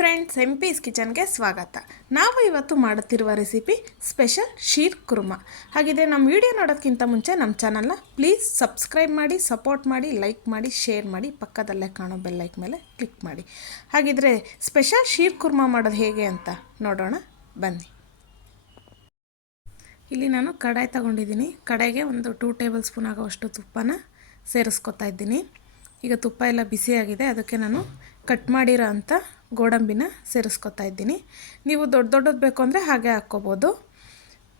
Friends, M piece ಕಿಚನ್ಗೆ ಸ್ವಾಗತ. ನಾವು ಇವತ್ತು ಮಾಡುತ್ತಿರುವ ರೆಸಿಪಿ ಸ್ಪೆಷಲ್ ಶೀರ್ ಕುರ್ಮಾ. ಹಾಗಿದೆ ನಮ್ಮ ವಿಡಿಯೋ ನೋಡೋಕ್ಕಿಂತ ಮುಂಚೆ ನಮ್ಮ ಚಾನಲ್ನ ಪ್ಲೀಸ್ ಸಬ್ಸ್ಕ್ರೈಬ್ ಮಾಡಿ, ಸಪೋರ್ಟ್ ಮಾಡಿ, ಲೈಕ್ ಮಾಡಿ, ಶೇರ್ ಮಾಡಿ, ಪಕ್ಕದಲ್ಲೇ ಕಾಣೋ ಬೆಲ್ಲೈಕ್ ಮೇಲೆ ಕ್ಲಿಕ್ ಮಾಡಿ. ಹಾಗಿದ್ರೆ ಸ್ಪೆಷಲ್ ಶೀರ್ ಕುರ್ಮಾ ಮಾಡೋದು ಹೇಗೆ ಅಂತ ನೋಡೋಣ. ಬನ್ನಿ. ಇಲ್ಲಿ ನಾನು ಕಡಾಯಿ ತಗೊಂಡಿದ್ದೀನಿ. ಕಡಾಯಿಗೆ ಒಂದು ಟೂ ಟೇಬಲ್ ಸ್ಪೂನ್ ಆಗೋವಷ್ಟು ತುಪ್ಪನ ಸೇರಿಸ್ಕೊತಾ ಇದ್ದೀನಿ. ಈಗ ತುಪ್ಪ ಎಲ್ಲ ಬಿಸಿಯಾಗಿದೆ, ಅದಕ್ಕೆ ನಾನು ಕಟ್ ಮಾಡಿರೋ ಅಂಥ ಗೋಡಂಬಿನ ಸೇರಿಸ್ಕೊತಾ ಇದ್ದೀನಿ. ನೀವು ದೊಡ್ಡ ದೊಡ್ಡದು ಬೇಕು ಅಂದರೆ ಹಾಗೆ ಹಾಕ್ಕೋಬೋದು.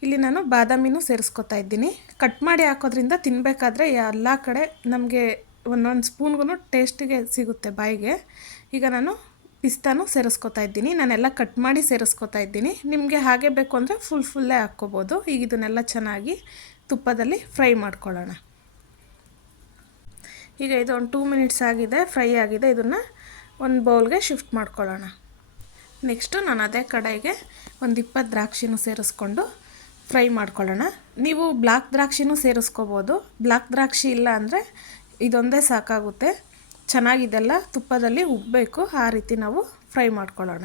ಇಲ್ಲಿ ನಾನು ಬಾದಾಮಿನೂ ಸೇರಿಸ್ಕೊತಾ ಇದ್ದೀನಿ. ಕಟ್ ಮಾಡಿ ಹಾಕೋದ್ರಿಂದ ತಿನ್ನಬೇಕಾದ್ರೆ ಎಲ್ಲ ಕಡೆ ನಮಗೆ ಒಂದೊಂದು ಸ್ಪೂನ್ಗೂ ಟೇಸ್ಟಿಗೆ ಸಿಗುತ್ತೆ ಬಾಯಿಗೆ. ಈಗ ನಾನು ಪಿಸ್ತಾನು ಸೇರಿಸ್ಕೊತಾ ಇದ್ದೀನಿ. ನಾನೆಲ್ಲ ಕಟ್ ಮಾಡಿ ಸೇರಿಸ್ಕೊತಾ ಇದ್ದೀನಿ. ನಿಮಗೆ ಹಾಗೆ ಬೇಕು ಅಂದರೆ ಫುಲ್ ಫುಲ್ಲೇ ಹಾಕ್ಕೋಬೋದು. ಈಗ ಇದನ್ನೆಲ್ಲ ಚೆನ್ನಾಗಿ ತುಪ್ಪದಲ್ಲಿ ಫ್ರೈ ಮಾಡ್ಕೊಳ್ಳೋಣ. ಈಗ ಇದು ಒಂದು ಟೂ ಮಿನಿಟ್ಸ್ ಆಗಿದೆ, ಫ್ರೈ ಆಗಿದೆ. ಇದನ್ನು ಒಂದು ಬೌಲ್ಗೆ ಶಿಫ್ಟ್ ಮಾಡ್ಕೊಳ್ಳೋಣ. ನೆಕ್ಸ್ಟು ನಾನು ಅದೇ ಕಡೆಗೆ ಒಂದು ಇಪ್ಪತ್ತು ದ್ರಾಕ್ಷಿನೂ ಸೇರಿಸ್ಕೊಂಡು ಫ್ರೈ ಮಾಡ್ಕೊಳ್ಳೋಣ. ನೀವು ಬ್ಲ್ಯಾಕ್ ದ್ರಾಕ್ಷಿನೂ ಸೇರಿಸ್ಕೋಬೋದು. ಬ್ಲ್ಯಾಕ್ ದ್ರಾಕ್ಷಿ ಇಲ್ಲ ಅಂದರೆ ಇದೊಂದೇ ಸಾಕಾಗುತ್ತೆ. ಚೆನ್ನಾಗಿದೆಲ್ಲ ತುಪ್ಪದಲ್ಲಿ ಉಬ್ಬಬೇಕು ಆ ರೀತಿ ನಾವು ಫ್ರೈ ಮಾಡ್ಕೊಳ್ಳೋಣ.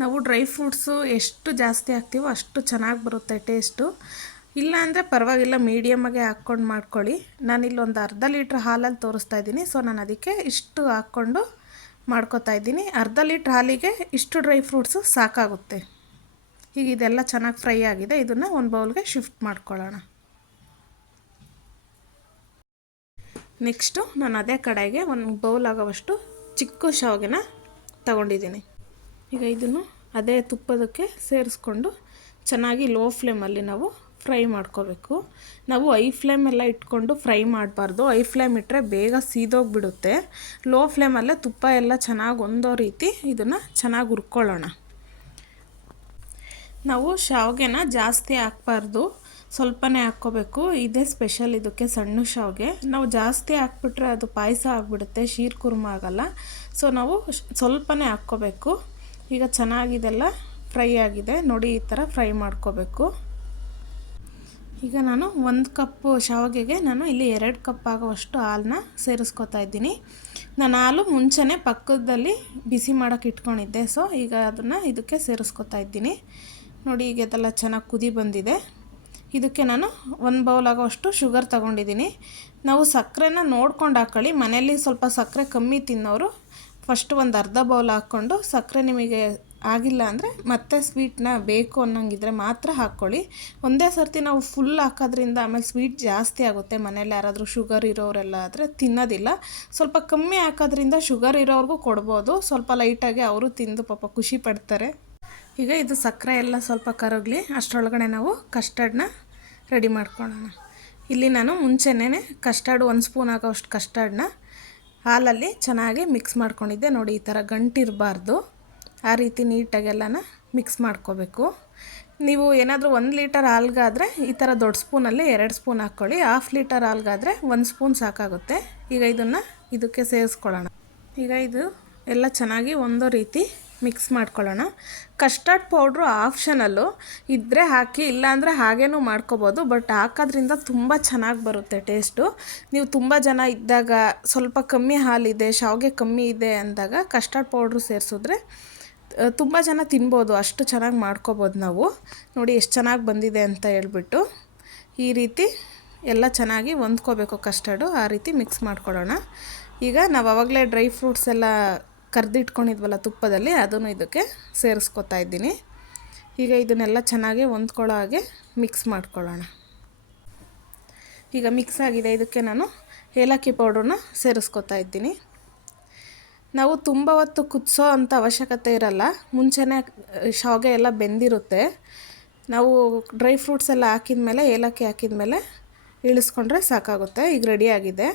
ನಾವು ಡ್ರೈ ಫ್ರೂಟ್ಸು ಎಷ್ಟು ಜಾಸ್ತಿ ಹಾಕ್ತೀವೋ ಅಷ್ಟು ಚೆನ್ನಾಗಿ ಬರುತ್ತೆ ಟೇಸ್ಟು. ಇಲ್ಲ ಅಂದರೆ ಪರವಾಗಿಲ್ಲ ಮೀಡಿಯಮ್ಮಾಗೆ ಹಾಕ್ಕೊಂಡು ಮಾಡ್ಕೊಳ್ಳಿ. ನಾನು ಒಂದು ಅರ್ಧ ಲೀಟ್ರ್ ಹಾಲಲ್ಲಿ ತೋರಿಸ್ತಾ ಇದ್ದೀನಿ. ಸೊ ನಾನು ಅದಕ್ಕೆ ಇಷ್ಟು ಹಾಕ್ಕೊಂಡು ಮಾಡ್ಕೋತಾ ಇದ್ದೀನಿ. ಅರ್ಧ ಲೀಟ್ರ್ ಹಾಲಿಗೆ ಇಷ್ಟು ಡ್ರೈ ಫ್ರೂಟ್ಸು ಸಾಕಾಗುತ್ತೆ. ಈಗ ಇದೆಲ್ಲ ಚೆನ್ನಾಗಿ ಫ್ರೈ ಆಗಿದೆ. ಇದನ್ನು ಒಂದು ಬೌಲ್ಗೆ ಶಿಫ್ಟ್ ಮಾಡ್ಕೊಳ್ಳೋಣ. ನೆಕ್ಸ್ಟು ನಾನು ಅದೇ ಕಡೆಗೆ ಒಂದು ಬೌಲ್ ಆಗೋವಷ್ಟು ಚಿಕ್ಕ ಶಾವಿಗೆನ ತಗೊಂಡಿದ್ದೀನಿ. ಈಗ ಇದನ್ನು ಅದೇ ತುಪ್ಪದಕ್ಕೆ ಸೇರಿಸ್ಕೊಂಡು ಚೆನ್ನಾಗಿ ಲೋ ಫ್ಲೇಮಲ್ಲಿ ನಾವು ಫ್ರೈ ಮಾಡ್ಕೋಬೇಕು. ನಾವು ಐ ಫ್ಲೇಮ್ ಎಲ್ಲ ಇಟ್ಕೊಂಡು ಫ್ರೈ ಮಾಡಬಾರ್ದು. ಐ ಫ್ಲೇಮ್ ಇಟ್ಟರೆ ಬೇಗ ಸೀದೋಗಿಬಿಡುತ್ತೆ. ಲೋ ಫ್ಲೇಮಲ್ಲೇ ತುಪ್ಪ ಎಲ್ಲ ಚೆನ್ನಾಗಿ ಒಂದೋ ರೀತಿ ಇದನ್ನು ಚೆನ್ನಾಗಿ ಹುರ್ಕೊಳ್ಳೋಣ. ನಾವು ಶಾವಿಗೆನ ಜಾಸ್ತಿ ಹಾಕ್ಬಾರ್ದು. ಸ್ವಲ್ಪನೇ ಹಾಕ್ಕೋಬೇಕು. ಇದೇ ಸ್ಪೆಷಲ್ ಇದಕ್ಕೆ ಸಣ್ಣ ಶಾವಿಗೆ. ನಾವು ಜಾಸ್ತಿ ಹಾಕ್ಬಿಟ್ರೆ ಅದು ಪಾಯಸ ಆಗಿಬಿಡುತ್ತೆ, ಶೀರ್ ಕುರ್ಮ ಆಗಲ್ಲ. ಸೊ ನಾವು ಸ್ವಲ್ಪನೇ ಹಾಕ್ಕೋಬೇಕು. ಈಗ ಚೆನ್ನಾಗಿದೆಲ್ಲ ಫ್ರೈ ಆಗಿದೆ. ನೋಡಿ ಈ ಥರ ಫ್ರೈ ಮಾಡ್ಕೋಬೇಕು. ಈಗ ನಾನು ಒಂದು ಕಪ್ಪು ಶಾವಿಗೆಗೆ ನಾನು ಇಲ್ಲಿ ಎರಡು ಕಪ್ ಆಗುವಷ್ಟು ಹಾಲನ್ನ ಸೇರಿಸ್ಕೊತಾ ಇದ್ದೀನಿ. ನಾನು ಹಾಲು ಮುಂಚೆನೇ ಪಕ್ಕದಲ್ಲಿ ಬಿಸಿ ಮಾಡೋಕ್ಕೆ ಇಟ್ಕೊಂಡಿದ್ದೆ. ಸೊ ಈಗ ಅದನ್ನು ಇದಕ್ಕೆ ಸೇರಿಸ್ಕೊತಾ ಇದ್ದೀನಿ. ನೋಡಿ, ಈಗ ಅದೆಲ್ಲ ಚೆನ್ನಾಗಿ ಕುದಿ ಬಂದಿದೆ. ಇದಕ್ಕೆ ನಾನು ಒಂದು ಬೌಲ್ ಆಗೋಷ್ಟು ಶುಗರ್ ತಗೊಂಡಿದ್ದೀನಿ. ನಾವು ಸಕ್ಕರೆನ ನೋಡ್ಕೊಂಡು ಹಾಕೊಳ್ಳಿ. ಮನೆಯಲ್ಲಿ ಸ್ವಲ್ಪ ಸಕ್ಕರೆ ಕಮ್ಮಿ ತಿನ್ನೋರು ಫಸ್ಟ್ ಒಂದು ಅರ್ಧ ಬೌಲ್ ಹಾಕ್ಕೊಂಡು ಸಕ್ಕರೆ ನಿಮಗೆ ಆಗಿಲ್ಲ ಅಂದರೆ ಮತ್ತೆ ಸ್ವೀಟ್ನ ಬೇಕು ಅನ್ನೋಂಗಿದ್ರೆ ಮಾತ್ರ ಹಾಕ್ಕೊಳ್ಳಿ. ಒಂದೇ ಸರ್ತಿ ನಾವು ಫುಲ್ ಹಾಕೋದ್ರಿಂದ ಆಮೇಲೆ ಸ್ವೀಟ್ ಜಾಸ್ತಿ ಆಗುತ್ತೆ. ಮನೇಲಿ ಯಾರಾದರೂ ಶುಗರ್ ಇರೋರೆಲ್ಲ ಆದರೆ ತಿನ್ನೋದಿಲ್ಲ. ಸ್ವಲ್ಪ ಕಮ್ಮಿ ಹಾಕೋದ್ರಿಂದ ಶುಗರ್ ಇರೋರಿಗೂ ಕೊಡ್ಬೋದು. ಸ್ವಲ್ಪ ಲೈಟಾಗಿ ಅವರು ತಿಂದು ಪಾಪ ಖುಷಿ ಪಡ್ತಾರೆ. ಈಗ ಇದು ಸಕ್ಕರೆ ಎಲ್ಲ ಸ್ವಲ್ಪ ಕರಗಲಿ. ಅಷ್ಟರೊಳಗಡೆ ನಾವು ಕಸ್ಟರ್ಡ್ನ ರೆಡಿ ಮಾಡ್ಕೊಳ್ಳೋಣ. ಇಲ್ಲಿ ನಾನು ಮುಂಚೆನೇ ಕಸ್ಟರ್ಡ್ ಒಂದು ಸ್ಪೂನ್ ಆಗೋಷ್ಟು ಕಸ್ಟರ್ಡ್ನ ಹಾಲಲ್ಲಿ ಚೆನ್ನಾಗಿ ಮಿಕ್ಸ್ ಮಾಡ್ಕೊಂಡಿದ್ದೆ. ನೋಡಿ ಈ ಥರ ಗಂಟಿರಬಾರ್ದು. ಆ ರೀತಿ ನೀಟಾಗೆಲ್ಲನ ಮಿಕ್ಸ್ ಮಾಡ್ಕೋಬೇಕು. ನೀವು ಏನಾದರೂ ಒಂದು ಲೀಟರ್ ಹಾಲ್ಗಾದರೆ ಈ ಥರ ದೊಡ್ಡ ಸ್ಪೂನಲ್ಲಿ ಎರಡು ಸ್ಪೂನ್ ಹಾಕ್ಕೊಳ್ಳಿ ಹಾಫ್ ಲೀಟರ್ ಹಾಲ್ಗಾದರೆ ಒಂದು ಸ್ಪೂನ್ ಸಾಕಾಗುತ್ತೆ. ಈಗ ಇದನ್ನು ಇದಕ್ಕೆ ಸೇರಿಸ್ಕೊಳ್ಳೋಣ. ಈಗ ಇದು ಎಲ್ಲ ಚೆನ್ನಾಗಿ ಒಂದೋ ರೀತಿ ಮಿಕ್ಸ್ ಮಾಡ್ಕೊಳ್ಳೋಣ. ಕಸ್ಟರ್ಡ್ ಪೌಡ್ರು ಆಪ್ಷನಲ್ಲು ಇದ್ದರೆ ಹಾಕಿ, ಇಲ್ಲಾಂದರೆ ಹಾಗೇನೂ ಮಾಡ್ಕೋಬೋದು ಬಟ್ ಹಾಕೋದ್ರಿಂದ ತುಂಬ ಚೆನ್ನಾಗಿ ಬರುತ್ತೆ ಟೇಸ್ಟು ನೀವು ತುಂಬ ಜನ ಇದ್ದಾಗ ಸ್ವಲ್ಪ ಕಮ್ಮಿ ಹಾಲಿದೆ, ಶಾವಿಗೆ ಕಮ್ಮಿ ಇದೆ ಅಂದಾಗ ಕಸ್ಟರ್ಡ್ ಪೌಡ್ರು ಸೇರಿಸಿದ್ರೆ ತುಂಬ ಜನ ತಿನ್ಬೋದು, ಅಷ್ಟು ಚೆನ್ನಾಗಿ ಮಾಡ್ಕೋಬೋದು ನಾವು. ನೋಡಿ ಎಷ್ಟು ಚೆನ್ನಾಗಿ ಬಂದಿದೆ ಅಂತ ಹೇಳ್ಬಿಟ್ಟು ಈ ರೀತಿ ಎಲ್ಲ ಚೆನ್ನಾಗಿ ಹೊಂದ್ಕೋಬೇಕು ಕಸ್ಟರ್ಡು, ಆ ರೀತಿ ಮಿಕ್ಸ್ ಮಾಡ್ಕೊಳ್ಳೋಣ. ಈಗ ನಾವು ಆವಾಗಲೇ ಡ್ರೈ ಫ್ರೂಟ್ಸ್ ಎಲ್ಲ ಕರೆದಿಟ್ಕೊಂಡಿದ್ವಲ್ಲ ತುಪ್ಪದಲ್ಲಿ, ಅದನ್ನು ಇದಕ್ಕೆ ಸೇರಿಸ್ಕೊತಾ ಇದ್ದೀನಿ. ಈಗ ಇದನ್ನೆಲ್ಲ ಚೆನ್ನಾಗಿ ಹೊಂದ್ಕೊಳ್ಳೋ ಹಾಗೆ ಮಿಕ್ಸ್ ಮಾಡ್ಕೊಳ್ಳೋಣ. ಈಗ ಮಿಕ್ಸ್ ಆಗಿದೆ, ಇದಕ್ಕೆ ನಾನು ಏಲಕ್ಕಿ ಪೌಡ್ರನ್ನ ಸೇರಿಸ್ಕೊತಾ ಇದ್ದೀನಿ. ನಾವು ತುಂಬ ಹೊತ್ತು ಕುದಿಸೋ ಅಂಥ ಅವಶ್ಯಕತೆ ಇರಲ್ಲ. ಮುಂಚೆನೇ ಶಾವಿಗೆ ಎಲ್ಲ ಬೆಂದಿರುತ್ತೆ. ನಾವು ಡ್ರೈ ಫ್ರೂಟ್ಸ್ ಎಲ್ಲ ಹಾಕಿದ ಮೇಲೆ, ಏಲಕ್ಕಿ ಹಾಕಿದ ಮೇಲೆ ಇಳಿಸ್ಕೊಂಡ್ರೆ ಸಾಕಾಗುತ್ತೆ. ಈಗ ರೆಡಿಯಾಗಿದೆ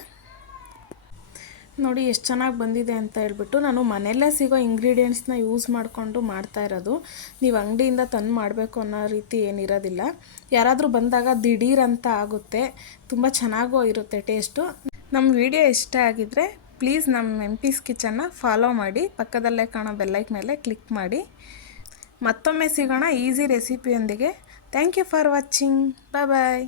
ನೋಡಿ, ಎಷ್ಟು ಚೆನ್ನಾಗಿ ಬಂದಿದೆ ಅಂತ ಹೇಳ್ಬಿಟ್ಟು ನಾನು ಮನೆಯಲ್ಲೇ ಸಿಗೋ ಇಂಗ್ರೀಡಿಯೆಂಟ್ಸ್ನ ಯೂಸ್ ಮಾಡಿಕೊಂಡು ಮಾಡ್ತಾ ಇರೋದು. ನೀವು ಅಂಗಡಿಯಿಂದ ತಂದು ಮಾಡಬೇಕು ಅನ್ನೋ ರೀತಿ ಏನಿರೋದಿಲ್ಲ. ಯಾರಾದರೂ ಬಂದಾಗ ದಿಢೀರ್ ಅಂತ ಆಗುತ್ತೆ. ತುಂಬ ಚೆನ್ನಾಗೂ ಇರುತ್ತೆ ಟೇಸ್ಟು ನಮ್ಮ ವಿಡಿಯೋ ಇಷ್ಟ ಆಗಿದ್ದರೆ ಪ್ಲೀಸ್ ನಮ್ಮ ಎಂ ಪೀಸ್ ಕಿಚನ್ನ ಫಾಲೋ ಮಾಡಿ, ಪಕ್ಕದಲ್ಲೇ ಕಾಣೋ ಬೆಲ್ಲೈಕ್ ಮೇಲೆ ಕ್ಲಿಕ್ ಮಾಡಿ. ಮತ್ತೊಮ್ಮೆ ಸಿಗೋಣ easy ರೆಸಿಪಿಯೊಂದಿಗೆ. Thank you for watching. Bye bye.